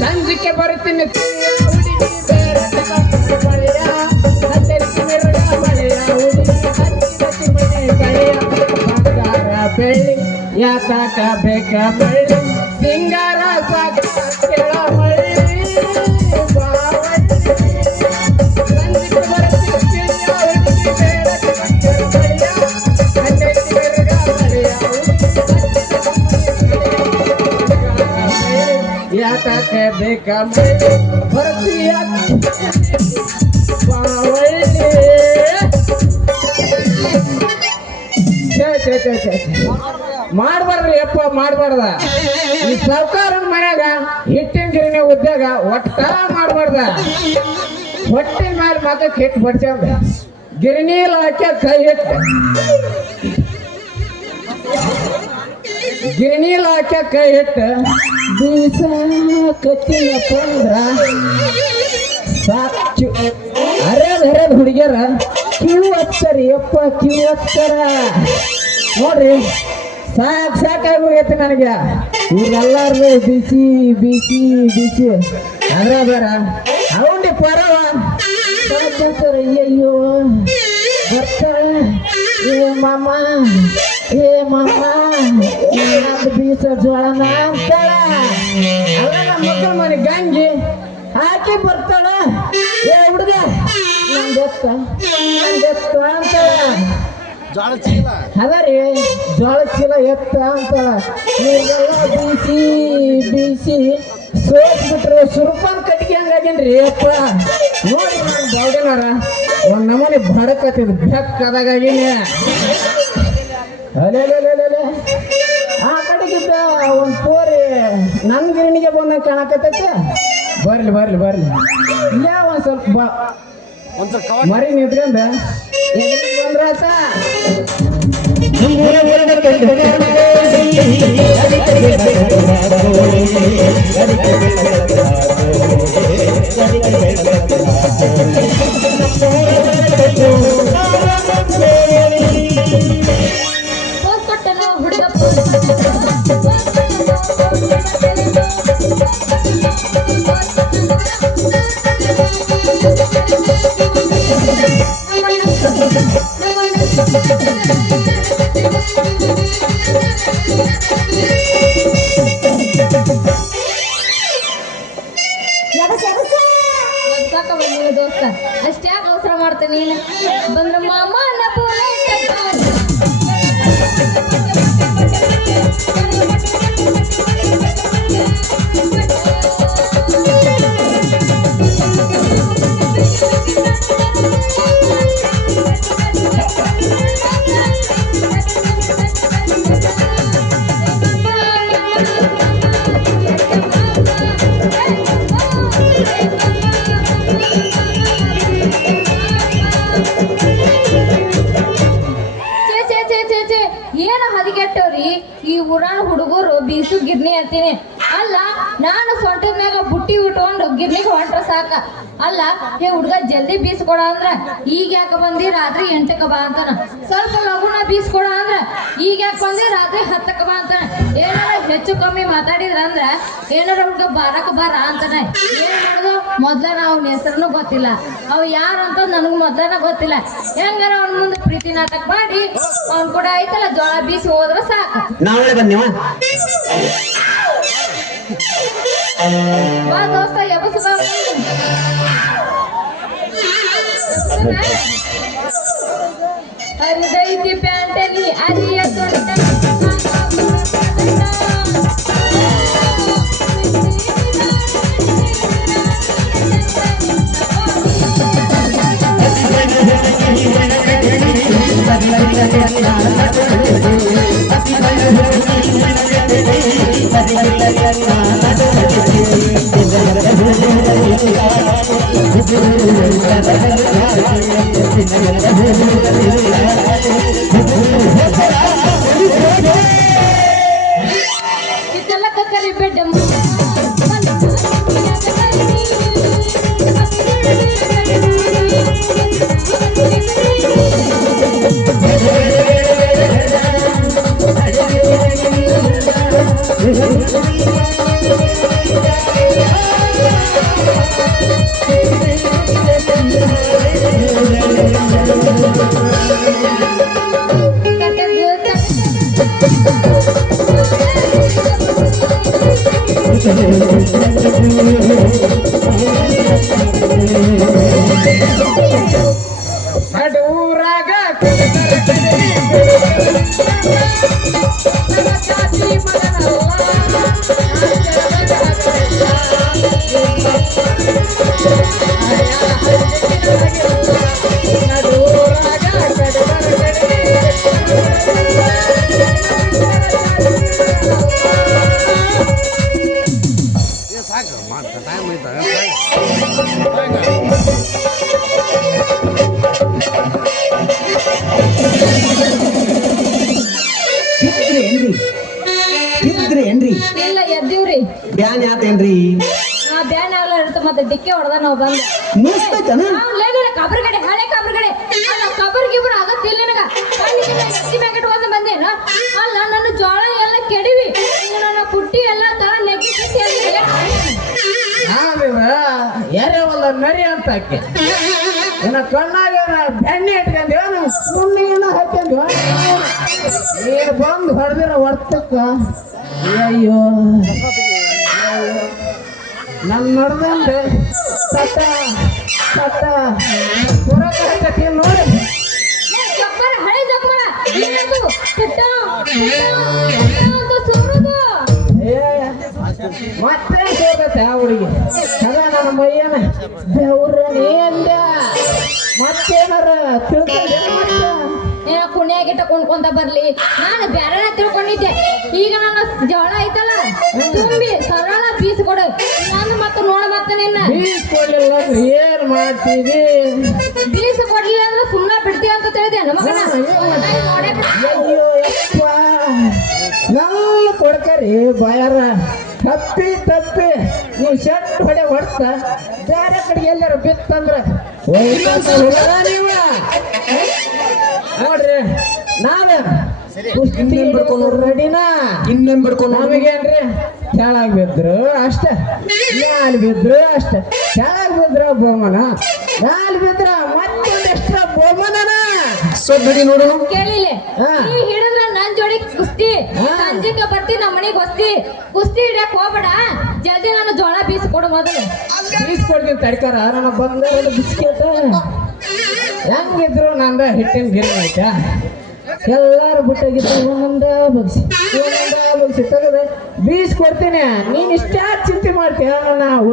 ಸಂಜಿಕೆ ಬರುತ್ತೀನಿ ಬೆಳ್ಳಿ ಯಾತಕ ಬೇಕ ಬಳ್ಳಿ ಸಿಂಗಾರ ಸಾಕ ಕೆಳ ಮಳ್ಳಿ ಯಾತಕ ಬೇಕ ಬಳ್ಳಿ ಮಾಡ್ಬಾರ್ದ್ರಿ ಯಪ್ಪ ಮಾಡ್ಬಾರ್ದ ಈ ಸರ್ಕಾರದ ಮನ್ಯಾಗ ಹಿಟ್ಟಿನ ಗಿರಿನ ಉದ್ಯೋಗ ಒಟ್ಟ ಮಾಡ್ಬಾರ್ದ ಹೊಟ್ಟಿನ ಮೇಲೆ ಮಾತ್ರ ಕೆಟ್ಟು ಬಡ್ಸ್ಯಾವ್ದ ಗಿರಣಿ ಇಲಾಖೆ ಕೈ ಇಟ್ಟ ಗಿರಣಿ ಇಲಾಖೆ ಕೈ ಇಟ್ಟ ಬೀಸ ಕತ್ತಿನಪ್ಪ ಅಂದ್ರ ಸಾಕು ಅರೇದ್ ಹುಡುಗಿಯರ ಕಿವು ಹಚ್ತಾರಿ ಯಪ್ಪ ಕಿವು ಹಚ್ತಾರ ನೋಡ್ರಿ ಸಾಕಾಗೋಗೈತೆ ನನಗೆ ಇವ್ರೆಲ್ಲಾರು ಬಿಸಿ ಬಿಸಿ ಬಿಸಿ ಅದ್ರ ಬೇಡ ಅವನ್ರಿ ಪರವ ಅಯ್ಯಯ್ಯೋ ಬರ್ತಾಳ ಏ ಮಾಮ ನಮ್ದು ಬೀಸ ಜೋಳನ ಅಂತಾಳ ಅಲ್ಲ ನಮ್ಮ ಮಕ್ಕಳ ಮನೆ ಗಂಜಿ ಹಾಕಿ ಬರ್ತಾಳ ಏ ಹುಡುಗ ನಂದೆತ್ತ ಅಂತಾಳ ಅದರಿ ಜೋಳ ಚೀಲ ಎತ್ತ ಅಂತಾಳ ನೀವೆಲ್ಲ ಬೀಸಿ ಬೀಸಿ ಸೋಸ್ಬಿಟ್ರೆ ಸುರುಪಾನ್ ಕಟ್ಟಿಗೆ ಹಂಗಾಗೇನ್ರಿ ಅಪ್ಪ ನೋಡಿ ನಾನು ಬೌಡನಾರ ಒಂದ್ ನಮೂನಿ ಬಡಕತ್ತಿದ್ ಬೆಕ್ಕದಾಗೀನಿ ಅಲೆ ಆ ಕಡೆಗಿದ್ದ ಒಂದ್ ಪೋರಿ ನನ್ ಗಿರಣಿಗೆ ಬಂದ ಕಾಣಕತ್ತೈತೆ ಬರ್ಲಿ ಇಲ್ಲೇ ಒಂದ್ ಸ್ವಲ್ಪ ಮರಿ ನಿಂತ್ಕೊಂಡ ಬಂದ್ರಾತ ದೋಸ್ತ ಅಷ್ಟ್ಯಾಕೆ ಅವಸರ ಮಾಡ್ತೇನೆ ನೀನು ಬಂದ್ರ ಮಾಮ ಈ ಊರಾನ ಹುಡುಗರು ಬೀಸು ಗಿರ್ನಿ ಅಂತೀನಿ ಅಲ್ಲ ನಾನು ಸೊಂಟದ ಮ್ಯಾಗ ಬುಟ್ಟಿ ಉಟ್ಕೊಂಡು ಗಿರ್ನಿಗೆ ಹೊಂಟ್ರ ಸಾಕ ಅಲ್ಲ ಹೇ ಹುಡುಗ ಜಲ್ದಿ ಬೀಸ್ಕೊಡ ಅಂದ್ರ ಈಗ ಯಾಕೆ ಬಂದಿ ರಾತ್ರಿ 8ಕ್ಕೆ ಬಾ ಅಂತಾನ ಸ್ವಲ್ಪ ಲಗುನ ಬೀಸ್ಕೊಡ ಅಂದ್ರ ಈಗ ಯಾಕೆ ಬಂದಿ ರಾತ್ರಿ 10ಕ್ಕೆ ಬಾ ಅಂತಾನ ಏನಾರ ಹೆಚ್ಚು ಕಮ್ಮಿ ಮಾತಾಡಿದ್ರ ಅಂದ್ರ ಏನಾರ ಹುಡುಗ ಬಾರಕ ಬಾರ ಅಂತಾನೆ ಏನ್ ಮಾಡುದು ಮೊದ್ಲ ನಾವು ಹೆಸರನ್ನು ಗೊತ್ತಿಲ್ಲ ಅವ್ ಯಾರಂತ ನನಗೂ ಮೊದ್ಲನ ಗೊತ್ತಿಲ್ಲ ಹೆಂಗಾರ ಅವ್ನ ಮುಂದೆ ಪ್ರೀತಿ ನಾಟಕ ಮಾಡಿ ಅವ್ನ್ ಕೂಡ ಐತಲ್ಲ ಜೋಳ ಬೀಸಿ ಹೋದ್ರ ಸಾಕು ನಾಳೆ ಬನ್ನಿವ ಬಾ ದೋಸ್ತ ಎಬಸು ಹರಿದೈತಿ ಪ್ಯಾಂಟಲಿ ಅರಿಯ ದೊಡ್ಡ ಇದೆಲ್ಲ ಕಕ್ಕರಿ ಬೆಡ್ಡ ನಡೂರಾಗ ಸಾಕು ಮಾಡ್ತಾ ಟೈಮ್ ಐತಾಗ ಇದ್ರೇನ್ರಿ ಇಲ್ಲ ಎದ್ದೀವ್ರಿ ಬ್ಯಾನ್ ಯಾತೇನ್ರಿ ಆ ಬ್ಯಾನ್ ಆಗ್ಲ ಇರ್ತ ಮತ್ತೆ ಡಿಕ್ಕೆ ಹೊಡೆದ ನಾವು ಬಂದು ಮುಗಿಸ್ತೈತನ ಕಬರ್ಗಡೆ ಹಳೆ ಕಬರ್ಗಡೆ ಕಬರ್ಗಿಬ್ರು ಆಗತ್ತಿಲ್ಲ ನಿನಗ ಎತ್ತಿ ಮ್ಯಾಕೆಟ್ ಒಂದು ಬಂದೇನ ಅಲ್ಲ ನನ್ನ ಜೋಳ ಎಲ್ಲ ಕೆಡಿವಿ ಈಗ ನನ್ನ ಪುಟ್ಟಿ ಎಲ್ಲ ತರ ನೆಗ್ಗಿ ಯಾರ್ಯಾವಲ್ಲ ನರಿ ಅಂತ ಆಕೆ ಇನ್ನ ಕಣ್ಣಾಗ ಬೆಣ್ಣೆ ಇಟ್ಕೊಂಡೇನು ಸುಣ್ಣಿನ ಹಾಕ್ಯಂದ್ವ ನೀನು ಬಂದು ಹೊಡೆದಿರ ಹೊಡ್ತಕ್ಕ ಅಯ್ಯೋ ನನ್ನ ನಡ್ದಂದೆ ಸತ್ತ ಸತ್ತ ಪುರಕತ್ತಿ ನೋಡಿ ಜಬ್ಬರ ಹಳೆ ಜಬ್ಬರ ಏನದು ಪುಟ್ಟ ಅಂತ ಸುರುದು ಮತ್ತೆ ಸೋತತೆ ಆ ಹುಡುಗಿ ಅದ ನನ್ನ ಮೈಯನ ದೇವ್ರ ನೀಂದ ಮತ್ತೇನಾರ ತಿಳ್ಕೊಂಡೆ ಏನ ಕುಣಿಯಾಗಿಟ್ಟ ಕೊಂಡ್ಕೊಂತ ಬರ್ಲಿ ನಾನು ಬ್ಯಾರನ ತಿಳ್ಕೊಂಡಿದ್ದೆ ಈಗ ನನ್ನ ಜೋಳ ಐತಲ್ಲ ತುಂಬಿ ಸರಳ ಬೀಸ್ ಕೊಡು ನಾನು ಮತ್ತೆ ನೋಡ ಮತ್ತೆ ನಿನ್ನ ಬೀಸ್ ಕೊಡ್ಲಿಲ್ಲ ಅಂದ್ರೆ ಏನ್ ಮಾಡ್ತೀವಿ ಬೀಸ್ ಕೊಡ್ಲಿಲ್ಲ ಅಂದ್ರೆ ಸುಮ್ಮನೆ ಬಿಡ್ತೀವಿ ಅಂತ ತಿಳಿದೆ ನಮಗನ ಅಯ್ಯೋ ಯಪ್ಪ ನನ್ನ ಕೊಡ್ಕರಿ ಬಾಯಾರ ತಪ್ಪಿ ತಪ್ಪಿ ನೀವು ಶರ್ಟ್ ಹೊಡೆ ಹೊಡ್ತ ಬೇರೆ ಕಡೆ ಎಲ್ಲಾರ ಬಿತ್ತಂದ್ರ ನೀವು ನೋಡ್ರಿ ನಾವೇ ಕುಸ್ತಿ ರೆಡಿನಾ ಇನ್ನೇನ್ ಬಿಡ್ಕೊಂಡು ನಮಗೇನ್ರಿ ಕೆಳಗ್ ಬಿದ್ರು ಅಷ್ಟ ಮ್ಯಾಲ್ ಬಿದ್ರು ಅಷ್ಟ ಕೆಳಗ್ ಬಿದ್ರ ಬಹುಮಾನ ಮ್ಯಾಲ್ ಬಿದ್ರ ಮತ್ತೊಂದು ಎಕ್ಸ್ಟ್ರಾ ಬಹುಮಾನನ ಸೊಡ್ಡಿ ನೋಡೋಣ ಕೇಳಿಲ್ಲ ಹಾ. ನೀ ಹಿಡಿದ್ರ ನನ್ ಜೋಡಿ ಕುಸ್ತಿ ಹಾ. ಸಂಜೆಗೆ ಬರ್ತಿ ನಮ್ಮ ಮನೆಗೆ ಕುಸ್ತಿ ಹಿಡಿಯಕ್ ಹೋಗ್ಬೇಡ ಜಲ್ದಿ ನಾನು ಜೋಳ ಬೀಸ್ ಕೊಡು ಮೊದಲು ಬೀಸ್ಕೊಡ್ತೀನಿ ತಡ್ಕಾರ ನನ್ನ ಬಂಗಾರದ ಬಿಸ್ಕೆಟ್ ಹೆಂಗಿದ್ರು ನಂದ ಹಿಟ್ಟಿನ ಗಿರ್ನಿ ಆಯ್ತಾ ಎಲ್ಲಾರು ಬಿಟ್ಟಾಗಿದ್ದ ಒಂದೊಂದ ಬಗ್ಸಿ ತೆಗೆದ ಬೀಸ್ಕೊಡ್ತೀನಿ ನೀನ್ ಇಷ್ಟ ಚಿಂತೆ ಮಾಡ್ತೀಯ ನಾವು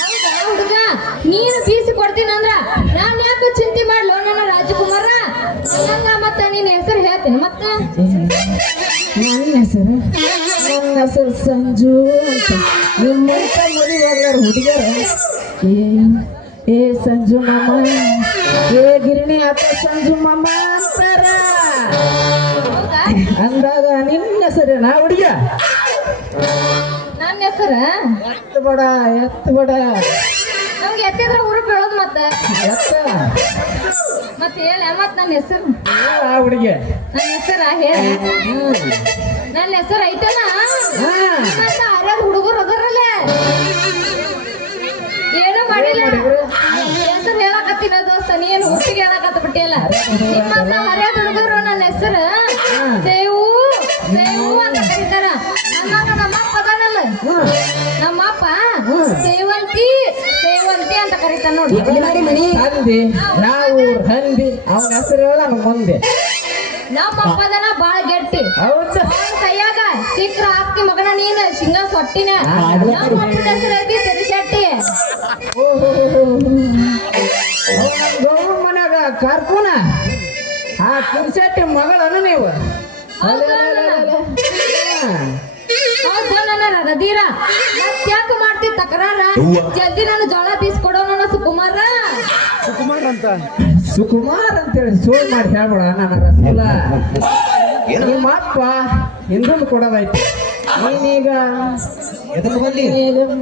ಹೌದಾ ಹುಡುಗ ನೀನು ಬೀಸಿ ಕೊಡ್ತೀನಿ ಅಂದ್ರ ನಾನ್ ಯಾಕೆ ಚಿಂತೆ ಮಾಡ್ಲು ನನ್ನ ರಾಜಕುಮಾರ ಹಂಗ ಮತ್ತ ನಿನ್ನ ಹೆಸರು ಹೇಳ್ತೀನಿ ಮತ್ತ ನನ್ನ ಹೆಸರು ಸಂಜು ಅಂತ ನಿಮ್ಮಂತ ಮದುವೆಯಾಗ್ಲಾರ ಹುಡುಗರ ಏ ಸಂಜು ಮಾಮ ಏ ಗಿರಣಿ ಅತ್ತ ಸಂಜು ಮಾಮ ಅಂತಾರ ಹೌದಾ ಅಂದಾಗ ನಿನ್ನ ಹೆಸರೇನಾ ಹುಡುಗ ನನ್ನ ಹೆಸರ ಎತ್ತ ಬಡ ನಮ್ಗೆ ಎತ್ತಿದ್ರ ಊರು ಬೀಳೋದು ಮತ್ತೆ ಎತ್ತ ಮತ್ತೆ ಹೇಳ ಮತ್ ನನ್ನ ಹೆಸರು ಆ ಹುಡುಗಿ ನನ್ನ ಹೆಸರ ಹೇಳ ನನ್ನ ಹೆಸರು ಐತಲ್ಲ ಮತ್ತೆ ಆರ್ಯಾರು ಹುಡುಗರು ಅದರಲ್ಲ ಏನು ಮಾಡಿಲ್ಲ ಹೆಸರು ಹೇಳಕತ್ತೀನಿ ದೋಸ್ತ ನೀನು ಹುಟ್ಟಿಗೆ ಹೇಳಕತ್ತ ಬಿಟ್ಟಿಲ್ಲ ನಿಮ್ಮಂತ ಹರ್ಯಾದ ಹುಡುಗರು ನನ್ನ ಹೆಸರು ಸೇವು ಸೇವು ಅಂತ ಕರೀತಾರ ನಮ್ಮಂಗ ನಮ್ಮಪ್ಪ ಅದಾನಲ್ಲ ನಮ್ಮಪ್ಪ ಸೇವಂತಿ ಸೇವಂತಿ ಅಂತ ಕರೀತಾನ ನೋಡಿ ಹಂದಿ ನಾವು ಹಂದಿ ಅವನ ಹೆಸರು ಹೇಳ ಮುಂದೆ ನಮ್ಮಪ್ಪ ಅದನ ಬಾಳ ಗಟ್ಟಿ ಹೌದು ಅವನ ಕೈಯಾಗ ಸಿಕ್ರ ಹಾಕಿ ಮಗನ ನೀನು ಶಿಂಗ ಸೊಟ್ಟಿನ ನಮ್ಮ ಅಪ್ಪನ ಹೆಸರು ಐತಿ ಸರಿಶೆಟ್ಟಿ ಗೌಡ ಮನ್ಯಾಗ ಕರ್ಪೂನ ಆ ಕುರ್ಸೆಟ್ಟಿ ಮಗಳನು ನೀವು ಹೌದಾ ನನ್ನ ರದೀರ ಮತ್ತ್ಯಾಕ ಮಾಡ್ತಿ ತಕರಾರ ಜಲ್ದಿ ನಾನು ಜೋಳ ಬೀಸ್ಕೊಡೋಣ ಸುಕುಮಾರ ಸುಕುಮಾರ್ ಅಂತ ಸುಕುಮಾರ್ ಅಂತೇಳಿ ಸುಳ್ಳು ಮಾಡಿ ಹೇಳ್ಬೇಡ ನನ್ನ ರಸಗುಲ್ಲ ನಿಮ್ಮ ಅಪ್ಪ ಹಿಂದೊಂದು ಕೊಡೋದೈತಿ ನೀನೀಗ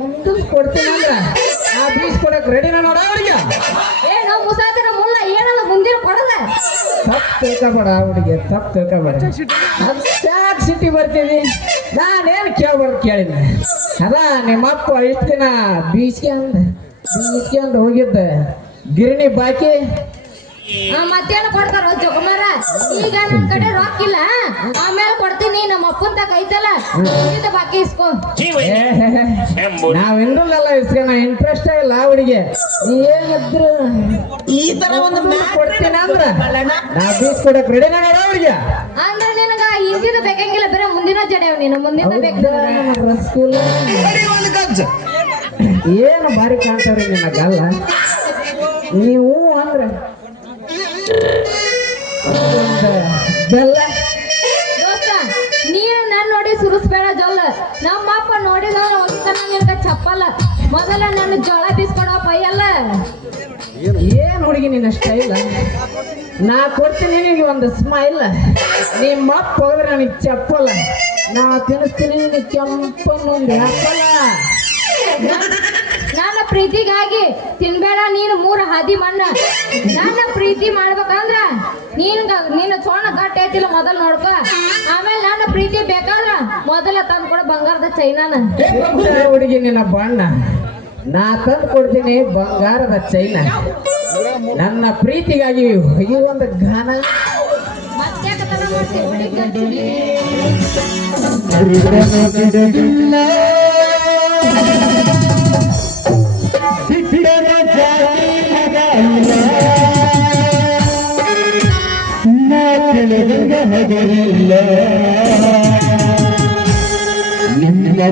ಮುಂದೊಂದು ಕೊಡ್ತೀನಿ ಅಂದ್ರ ನಾ ಬೀಸ್ಕೊಡಕ್ ರೆಡಿನ ನೋಡ ಅವ್ರಿಗೆ ಏನೋ ಮುಸಾತಿನ ಮುಲ್ಲ ಏನಲ್ಲ ಮುಂದಿನ ಕೊಡದ ತಪ್ಪು ತಿಳ್ಕೊಬೇಡ ಹುಡುಗಿ ತಪ್ಪು ತಿಳ್ಕೊಬೇಡ ಅದ್ಯಾಕೆ ಸಿಟಿ ಬರ್ತೀವಿ ನಾನೇನು ಕೇಳ್ಬಾರ್ದು ಕೇಳಿದ್ನ ಅದ ನಿಮ್ಮಪ್ಪ ಇಷ್ಟು ದಿನ ಬೀಸ್ಕೊಂಡು ಹೋಗಿದ್ದ ಗಿರಣಿ ಬಾಕಿ ಮತ್ತೇನು ಕೊಡ್ತಾರ ಜೋಕುಮಾರ ಈಗ ನನ್ ಕಡೆ ರೊಕ್ಕ ಇಲ್ಲ ಆಮೇಲೆ ಕೊಡ್ತೀನಿ ನಮ್ಮ ಅಪ್ಪನ್ ತಕ ಐತಲ್ಲ ಮುಂದಿನ ಬಾಕಿ ಇಸ್ಕೊ ನಾವೆಂದಲ್ಲ ಇಸ್ಕೊಳ ಇಂಟ್ರೆಸ್ಟ್ ಇಲ್ಲ ಹುಡುಗಿ ಏನಿದ್ರು ಈ ತರ ಒಂದು ಕೊಡ್ತೀನಿ ಅಂದ್ರ ನಾ ಬೀಸ್ಕೊಡಕ್ ರೆಡಿನ ನೋಡ ಅವ್ರಿಗೆ ಅಂದ್ರೆ ನಿನಗ ಹಿಂದಿನ ಬೇಕಂಗಿಲ್ಲ ಬರೀ ಮುಂದಿನ ಜಡೆವ್ ನೀನು ಮುಂದಿನ ಬೇಕು ರಸಗುಲ್ಲ ಏನು ಭಾರಿ ಕಾಣ್ತಾವ್ರಿ ನಿನಗಲ್ಲ ನೀವು ಅಂದ್ರೆ ಬೆಲ್ಲ ದೋಸ್ತ ನೀನು ನನ್ ನೋಡಿ ಸುರಿಸ್ಬೇಡ ಜೊಲ್ಲ ನಮ್ಮ ಅಪ್ಪ ನೋಡಿದ ಒಂದ್ಸಲ ನಿನ್ಗ ಚಪ್ಪಲ್ಲ ಮೊದಲ ನನ್ನ ಜೋಳ ಬೀಸ್ಕೊಡೋ ಪೈಯಲ್ಲ ಏನ್ ಹುಡುಗಿ ನಿನ್ನ ಸ್ಟೈಲ್ ನಾ ಕೊಡ್ತೀನಿ ನಿನಗೆ ಒಂದು ಸ್ಮೈಲ್ ನಿಮ್ಮ ಅಪ್ಪ ಹೋದ್ರೆ ನನಗೆ ಚಪ್ಪಲ್ಲ ನಾ ತಿನ್ನಿಸ್ತೀನಿ ನಿನಗೆ ಕೆಂಪನ್ನೊಂದು ಆಪಲ್ಲ ನನ್ನ ಪ್ರೀತಿಗಾಗಿ ತಿನ್ಬೇಡ ನೀನು 3 ಹಾದಿ ಮಣ್ಣ ನನ್ನ ಪ್ರೀತಿ ಮಾಡ್ಬೇಕಂದ್ರ ನಿನ್ನ ಸೋಣ ಗಟ್ಟಿ ಐತಿಲ್ಲ ಮೊದಲು ನೋಡ್ಕೊ ಆಮೇಲೆ ನನ್ನ ಪ್ರೀತಿ ಬೇಕಾದ್ರ ಮೊದಲ ತಂದು ಕೊಡ ಬಂಗಾರದ ಚೈನಾನ ಹುಡುಗಿ ನಿನ್ನ ಬಣ್ಣ ನಾ ತಂದು ಕೊಡ್ತೀನಿ ಬಂಗಾರದ ಚೈನ ನನ್ನ ಪ್ರೀತಿಗಾಗಿ ಈ ಒಂದು ಗಾನ ಮತ್ತೆ ಕಥನ ಮಾಡ್ತೀನಿ ನಿನ್ನ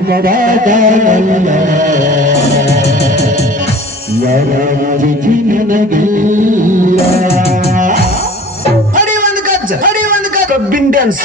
ಮರಾದಲ್ಲ ಯಾರಾಗಿ ನನಗಿಲ್ಲ ಹಡಿ ಒಂದು ಕಬ್ಬಿನ್ ಡ್ಯಾನ್ಸ್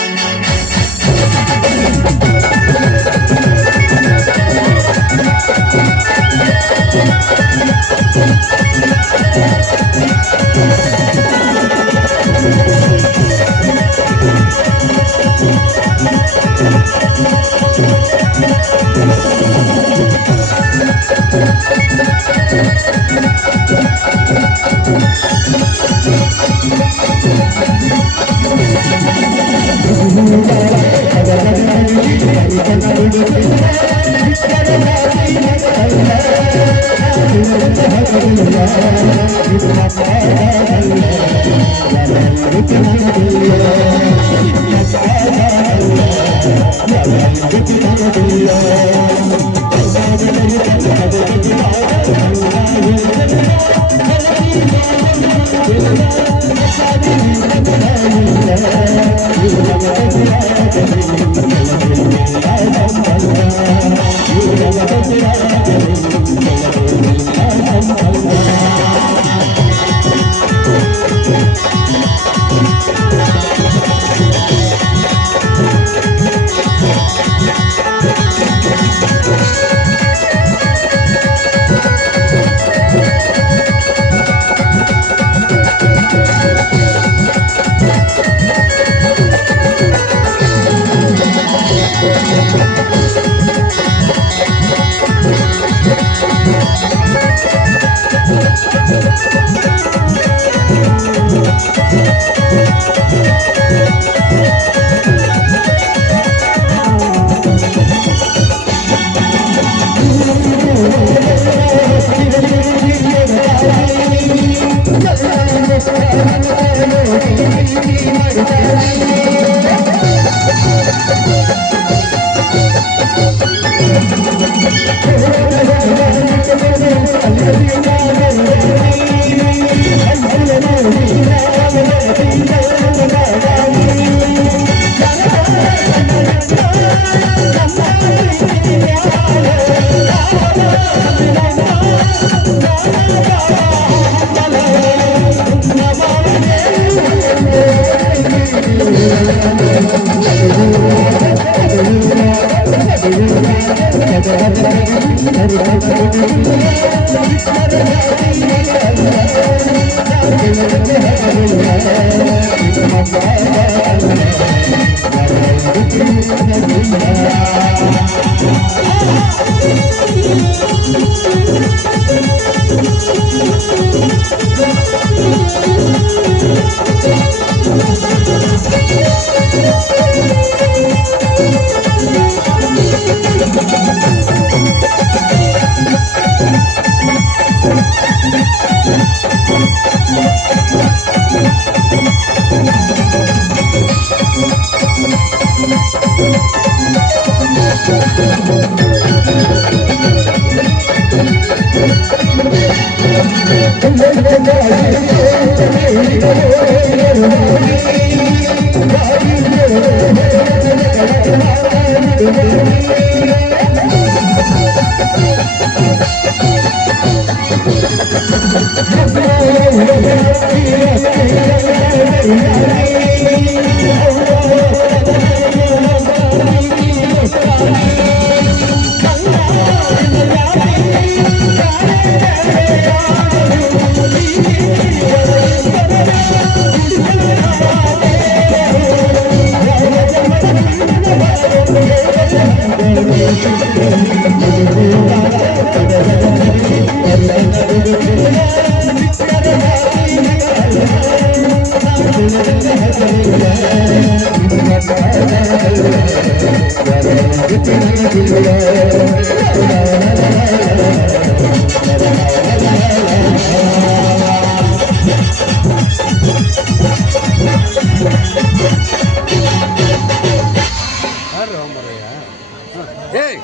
ಏಯ್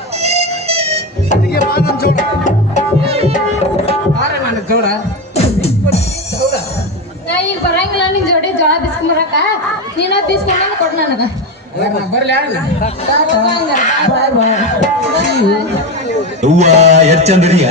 ಅದಕ್ಕೆ ಬಾ ನನ್ ಜೋಡ ಆರೆ ನನ್ನ ಜೋಡ ನಾ ಈಗ ಬರಂಗಿಲ್ಲ ನಿನ್ ಜೋಡಿ ಜೋಳ ಬಿಸ್ಕೊಂಬರಕ ನೀನ ಬಿಸ್ಕೊಂಡ್ ಕೊಡ್ ನನಗ ಬರ್ಲಿ ಬಾಯ್ ಬಾಯ್ ಅವ್ವ ಎಷ್ಟ್ ಚಂದ್ರಿಯ